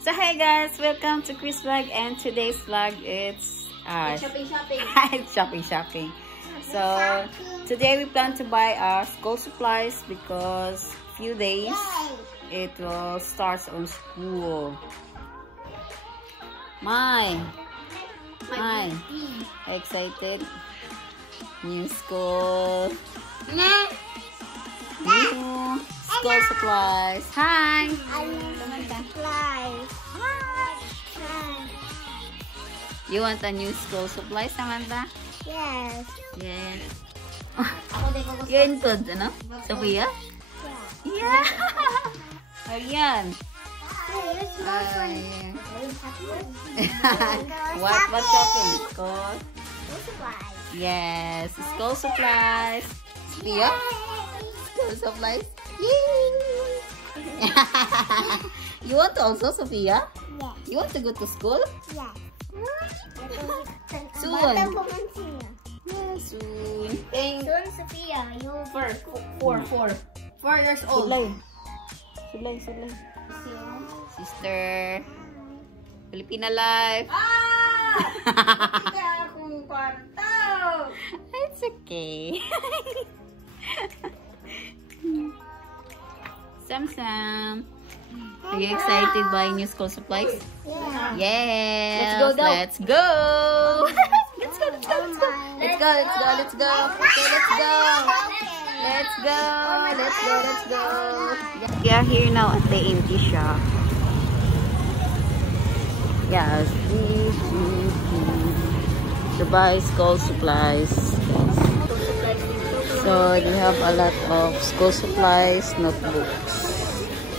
So hey guys, welcome to Chris Vlog, and today's vlog it's shopping. So today we plan to buy our school supplies because few days it will start on school. My excited. New school. New school supplies. Hi. Supplies. You want a new school supplies, Samantha? Yes. Yes. You include, ano? Sophia? Yeah. Ayan. What shopping? School supplies. Yes, school supplies. Sophia? School supplies? Yay! You want to also, Sophia? Yes. You want to go to school? Yes. Soon. Yeah, Soon. soon, Sophia. You 4 years old. Sulay. Sister. Filipina life. It's okay. Sam. Are you excited buying new school supplies? Yeah. Yes. Let's go. Let's go. Let's go. Okay, let's go. We are here now at the empty shop. Yes. To buy school supplies. So they have a lot of school supplies, notebooks.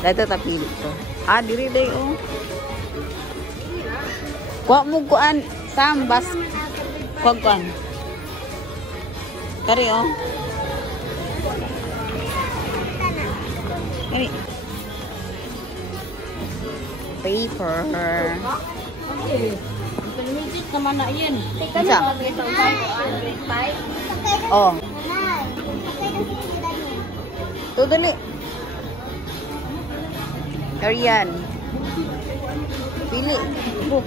Dito tapili ko. Diri day oh. Kuha mo kuan sambas. Kuan. Kari oh. Kari. Paper. Limited naman na yan. Isa. Oh. Ito dali. Korean. Pili. Book.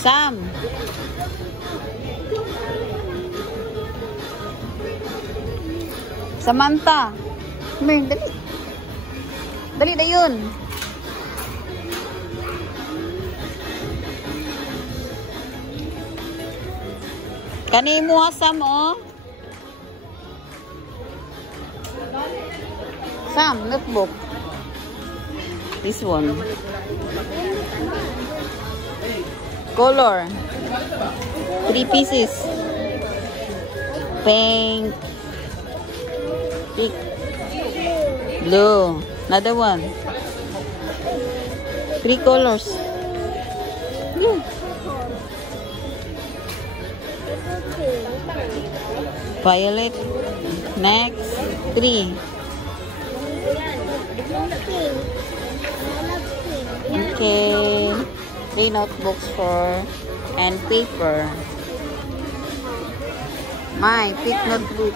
Sam. Samantha. Dali. Dali na yun. Kani mo Sam oh. Sam, notebook. This one. Color. 3 pieces. Pink. Blue. Another one. 3 colors. Blue. Violet. Next. 3. Okay. 3 notebooks and paper. My pick notebook.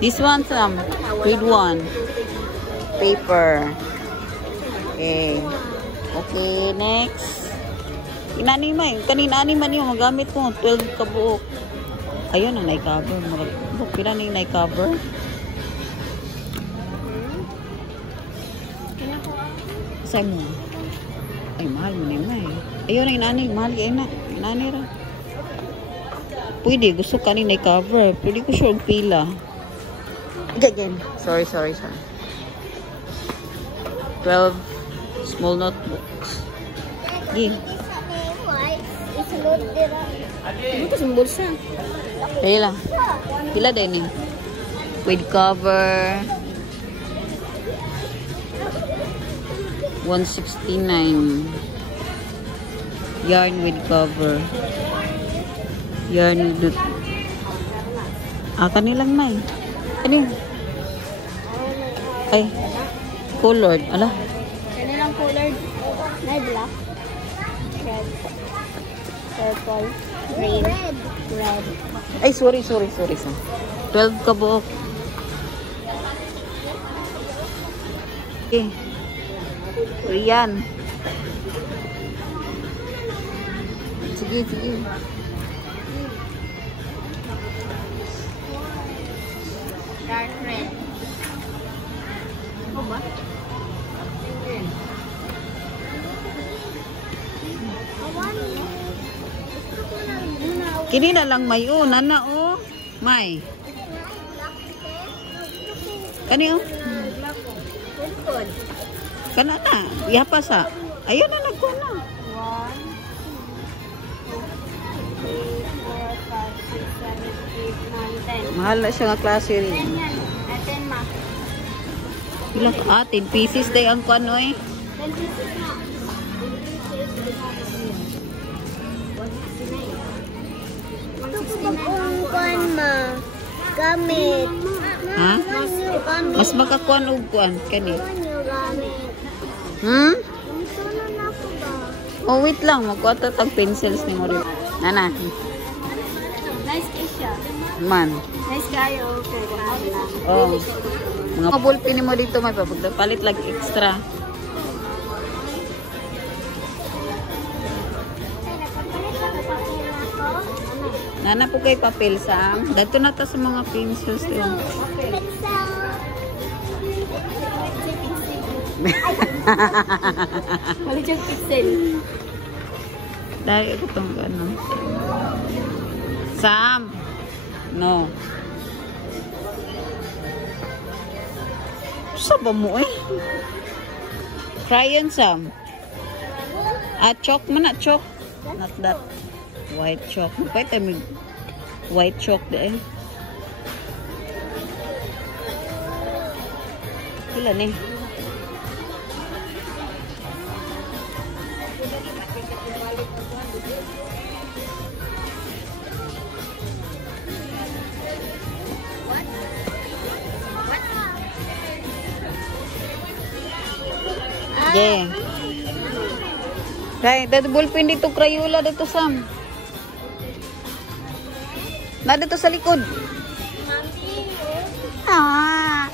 This one, Sam. Read 1. Paper. Okay. Okay, next. Inanimay. Kanina animan yung magamit ko. 12 kabuok. Ayun ang nai-cover. Pila na yung nai-cover. Saan mo? Ay, mahal mo na yung may. Ayun na inani. Mahal kayo na. Inani ra. Pwede. Gusto ka na nai-cover. Pwede ko sure pila. Again. Sorry. 12 small notebooks. Okay. Ano ko sa bulsa? Pila. Pila din eh. With cover. 169. Yarn with cover. Yarn with kanilang na eh. Ano yun? Ay. Colored. Ala. Kanilang colored. May black. Red. Purple. Green. Red. Ay, sorry. 12 kabuok. Okay. Riyan. Sige, sige. Dark red. Ano ba? Kini na lang may na oh. May. Kani oh. Kana na. Yapa sa. Ayun na nagkuha na. 1, 2, 3, 4, 5, 6, 7, 8, 9, 10. Mahal na siya nga klase rin. 10 yan. 10 ma. Ilang 10 pieces day ang kuan oy. 10 pieces na. 169 ang kuan ma. Gamit. Ha? Mas makakuan og kuan kani. Gamit. Hmm? Na ako ba? Oh, wait lang. Magkuha ta tag pencils ni mo rin. Nana. Nice Asia. Man. Nice kayo. Okay. Oh. Mga ballpen mo dito may palit lang extra. Nana po kay papel sang. Dato na ta sa mga pencils yun. Balik yung pixel. Dahil ito itong gano'n. Sam! No. Saan ba mo eh? Crayon, Sam. Chalk man na, chalk. Not that white chalk. Pwede tayo white chalk din. Ilan eh? Yeah. Dahil, dito ballpen dito, Crayola dito, Sam. Na dito sa likod. Ah.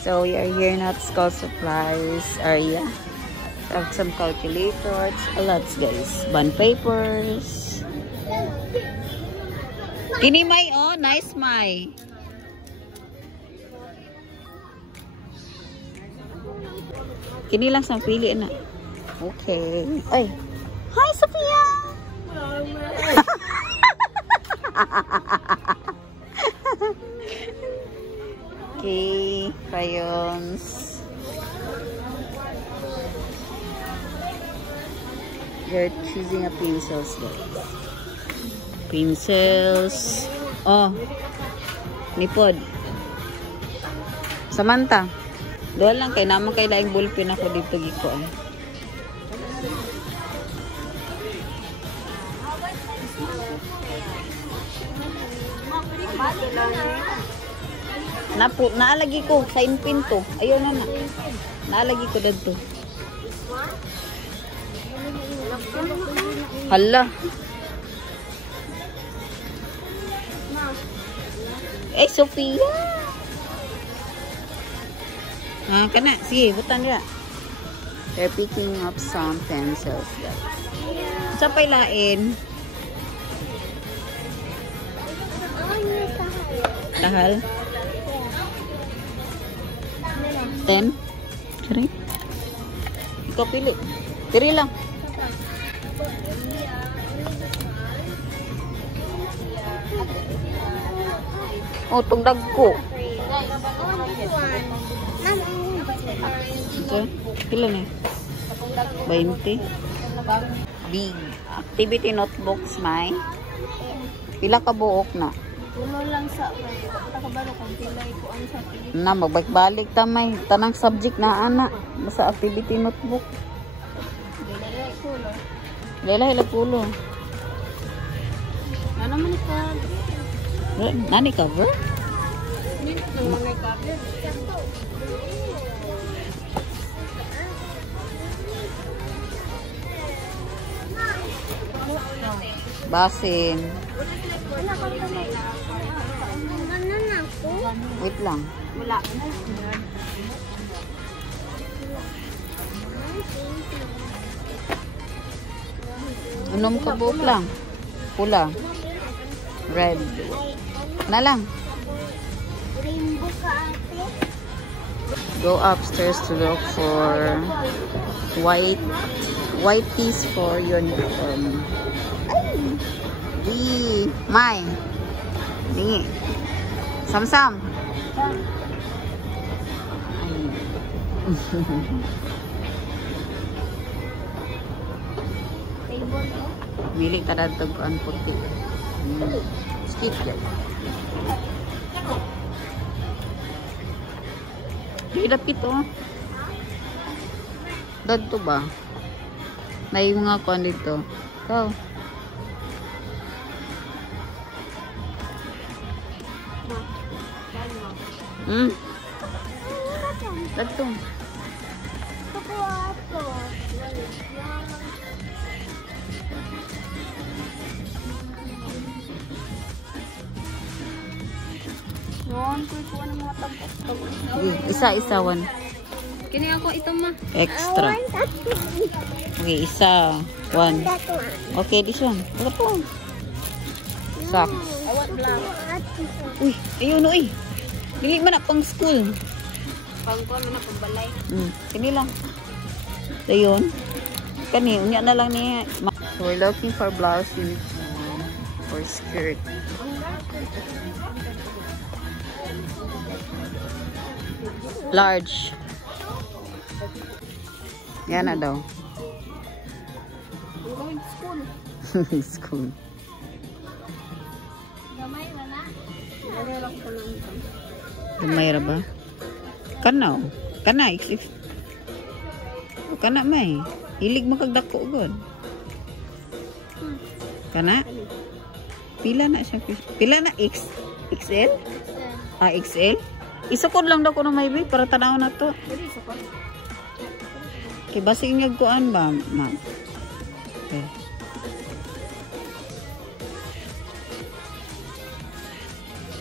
So, we are here at School Supplies area. Have some calculators, a lot, guys. Bond papers. Kini may, oh, nice may. Kini lang sa pili na. Okay. Ay. Hi, Sophia! Okay. Crayons. You're choosing a pencils, guys. Pencils. Oh. Nipod. Samantha. Doon lang kay naman kay laing ballpen ako dito giko. Naalagi ko sa inpin to. Ayun na. Naalagi ko dito. Hala. Eh, Sophia. Kana. Sige, butan nila. They're picking up some pencils, guys. Sa pailain. Tahal. 10. Sorry. Ikaw pili. Diri lang. Oh, tungdag ko. Okay. Pila na? 20. Big. Activity notebooks, may. Pila ka buok na? Tulo lang sa takabalo kung pilay ko ang sa pili. Na, magbalik tamay. Tanang subject na, ana. Basta activity notebook. Bilay color. Lala, kulo. Ano man ito? Nani cover? Ito mga cover. Basin. Wala ka na ako. Wait lang. Wala. Unom ka buhok lang. Pula. Red. Na lang. Rainbow ka ate. Go upstairs to look for white tees for uniform. Di, Mai. Di. Sam-sam. Table ko. Milik tada teguan putih. Skip ya. Di dapit oh. Dadto ba? May mga kuan dito. Ikaw. Dadto. Noon ko ikuha ng mga tampos. Isa-isawan. Kini ako ito ma. Extra. Okay, isa. One. Okay, this one. Wala po. Socks. Awat lang. Uy, ayun o eh. Dili man na pang school. Pangkuan mo na pambalay. Kani lang. Ayun. Kani, unya na lang ni. So we're looking for blouse uniform or skirt. Large. Yan na daw. I'm going to school. School. Gamay na na. Nalilak ko lang ito. Mayra ba? Kanaw. Kana, kana may. Hilig mo kag dako god. Kana? Pila na siya? Pila na XL? Ah, XL? Isukod lang daw ko na may bay para tanaw na to. Kay basig nga kuan ba, ma'am? Okay.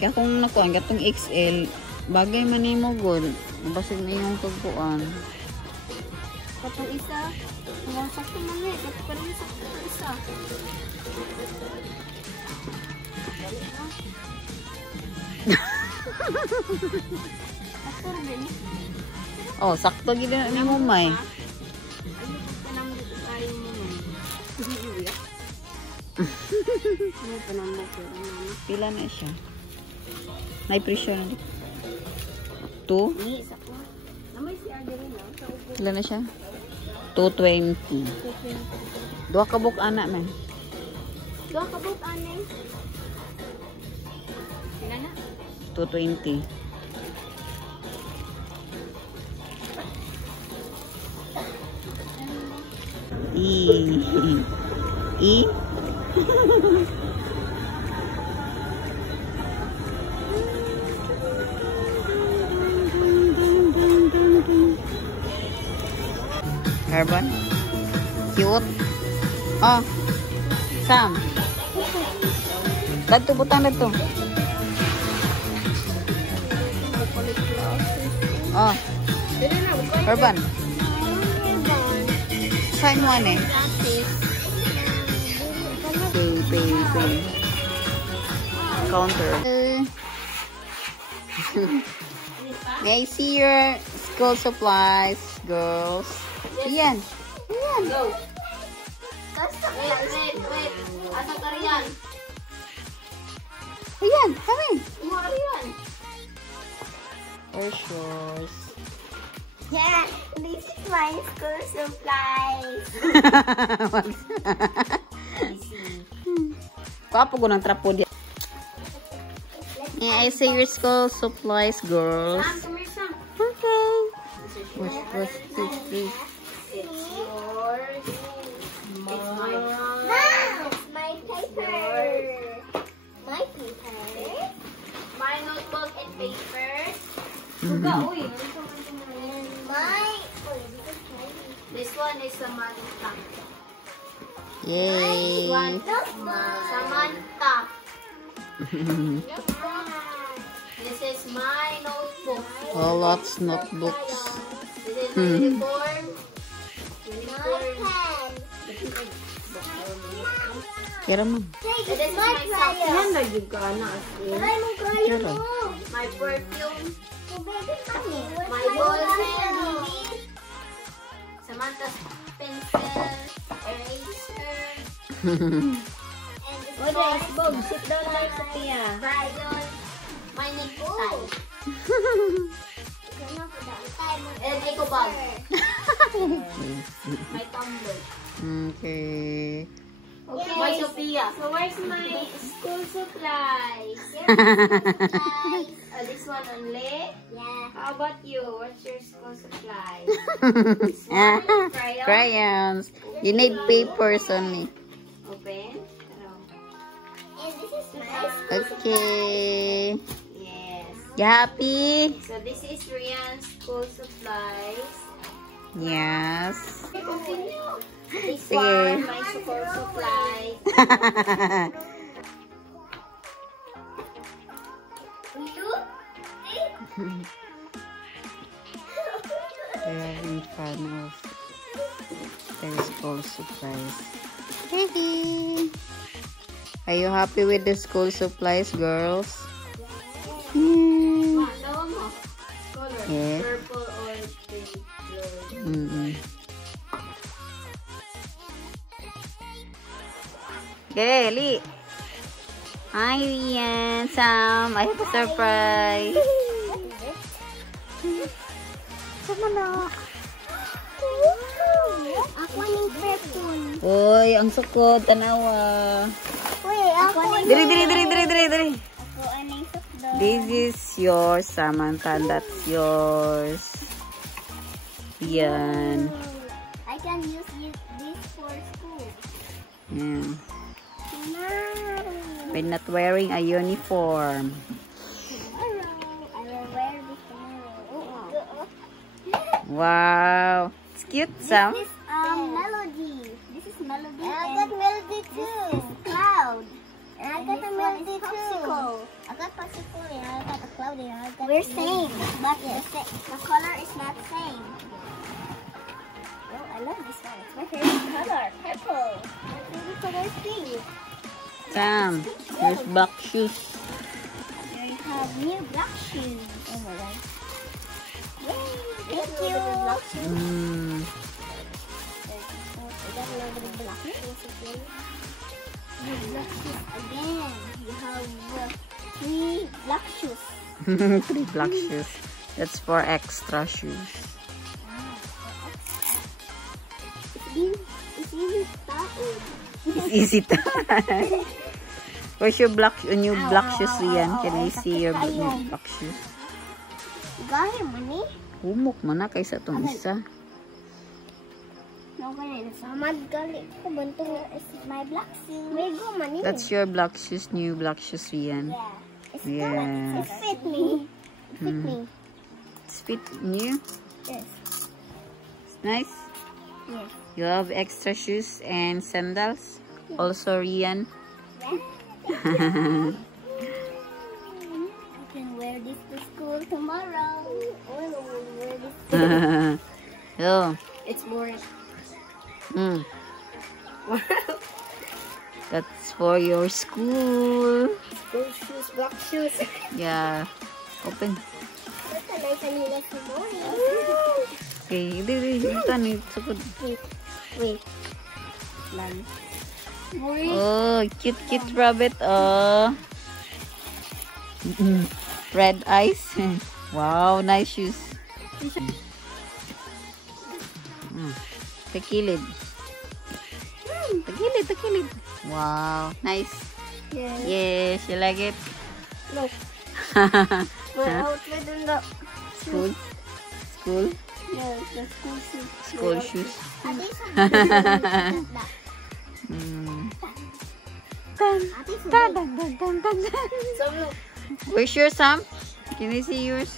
Kaya kung nakuan gatong XL, bagay man nimo god. Basig na yung pagkuan. Katong isa. Hanggang sakto man eh. Katong pa rin sakto isa. Sakto rin. Oh, sakto gid na nimo may. Pila na siya. May presyo na dito. 2? Pila na siya? 220. Dua ka buk anak man. Dua ka buk aning. Pila na? 220. E. Carbon. Cute. Oh. Sam. Dadto butang dadto. Oh. Carbon. Sign one eh. Pay. Counter. May I see your school supplies, girls? Iyan. Go. Wait. Asa ka riyan? Iyan, kami. Mga riyan. Or shoes. Yeah, this is my school supplies. Papo ko ng trapo di. Yeah, I say your school supplies, girls. Come here, Sam. Okay. Push. It's yours. My paper. My paper. My notebook and paper. This one is Samantha. Yay. Samantha. This is my notebook. Oh, lots notebooks. This is my uniform. Uniform. Kira mo. This is my Kira. my perfume. My ball pen. Samantha's pencil. Eraser. And this Bob, sit down lang, Sophia. bridle. My necktie. And eco bag. My tumbler. Okay. Okay. My Sophia. So where's my school supplies? This one only? Yeah. How about you? What's your school supplies? This one, crayon. Crayons. You need papers only. Open. And this is nice. Okay. Yes. You happy? So this is Rian's school supplies. Yes. This Sige. one, my school supplies. They're having fun of their school supplies. Hehe. Are you happy with the school supplies, girls? Ma, tawa mo. Color. Yes. Purple or pink. Mm-mm. Okay, Ali. Hi, Rian. Sam, I have a surprise. Sama na. Ako ng pepon. Uy, ang sukod. Tanawa. Uy, ako ng Diri. Ako anong sukdo. This is yours, Samantha. That's yours. Yan. I can use this for school. Yeah. No. We're not wearing a uniform. Tomorrow, I will wear this tomorrow. Wow. It's cute, Sam. This is Melody. This is Melody. And I got Melody too. This is Cloud. And I got a Melody too. I got Popsicle and I got a Cloud and I got we're same, but the color is not same. Oh, I love this one. It's my favorite color, purple. My favorite color is pink. Sam, here's black shoes. Here you have new black shoes. Oh my god. Yay! Thank you. Black shoes. Mm. I got a little bit of black shoes. You have black shoes again. You have 3 black shoes. 3 black shoes. That's for extra shoes. It's easy started. It's easy to. Where's your new black shoes, Rian? Can I see your new black shoes? Got your money? Humok mo na kaysa itong isa. No, ganyan. Maggali ko. Bantong is my black shoes. May go money. That's your black shoes, new black shoes, Rian. Yeah. It's Yeah. It fit me. It fit me. It's fit new. Yes. It's nice. Yes. You have extra shoes and sandals. Also, Rian. Yeah. I can wear this to school tomorrow. I will wear this to Oh. It's more. Mm. That's for your school. School shoes, black shoes. Yeah. Open. Talay kanila sa morning. Okay. Ito ni sukod. Wait. Mom. Oh, cute rabbit. Oh. Red eyes. Wow, nice shoes. Takilid. Takilid. Wow, nice. Yeah. Yes, you like it? Look. My outfit in the School? yeah, the school shoes. School shoes. Mm. So look. Where's yours, Sam? Can I see yours?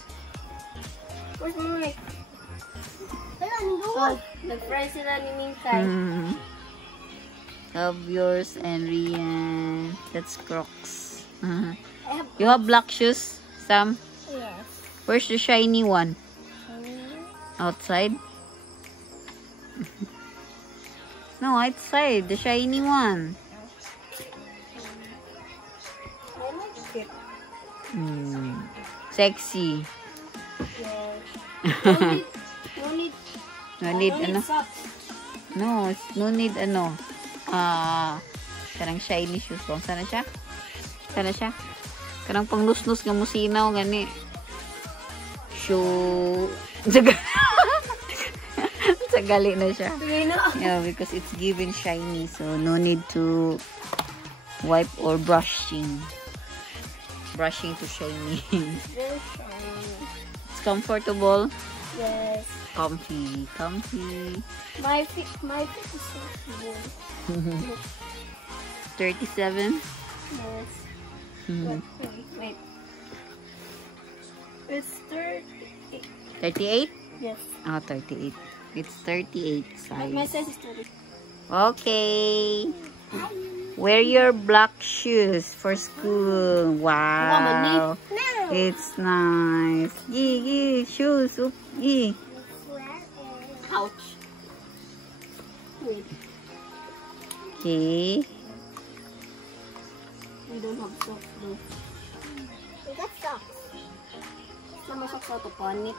Where's my? Oh, Nag-fry sila ni Minkay. Of yours and Rian. That's Crocs. I have You have black shoes, Sam? Yes. Where's the shiny one? Outside? No, outside. The shiny one. Sexy. Yes. No need, ano? No, it's no need, ano. Karang shiny shoes ko. Sana siya? Karang pang nus-nus nga musinaw, gani. Shoe. Sagali na siya. Yeah, because it's given shiny, so no need to wipe or brushing to shiny. Very shiny. It's comfortable. Yes. Comfy. My feet is so small. 37. Yes. Wait. It's 38? Yes. 38. It's 38 My size. size is 30. Okay. Wear your black shoes for school. Wow. It's nice. Yee, shoes. Oop, yee. Ouch. Wait. Okay. We don't have socks though. We got socks. Sama socks out of panit.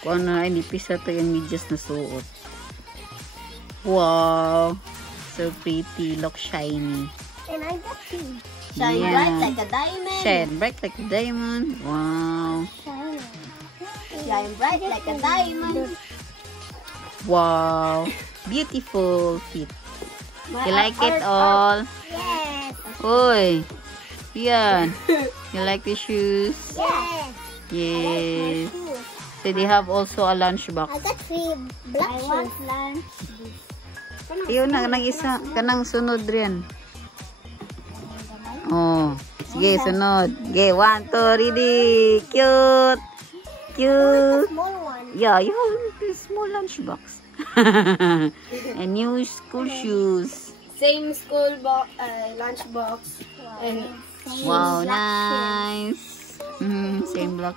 Kung ano, hindi pisa to yung medyas na suot. Wow. So pretty. Look shiny. And I got two. Shine Yeah. bright like a diamond. Shine bright like a diamond. Wow. Shine bright like a diamond. Wow. Beautiful feet. You like it Yes. all? Yes. Uy. Yan. You like the shoes? Yes. Yes. So they have also a lunchbox. I got three black shoes. I want lunch. Iyon na, kanang isa. Kanang sunod rin. Oh. Sige, sunod. Okay, 1, 2, ready. Cute. Cute. Small one. Yeah, you have a small lunchbox. And new school shoes. Same school lunch box. And Wow, nice. Same block.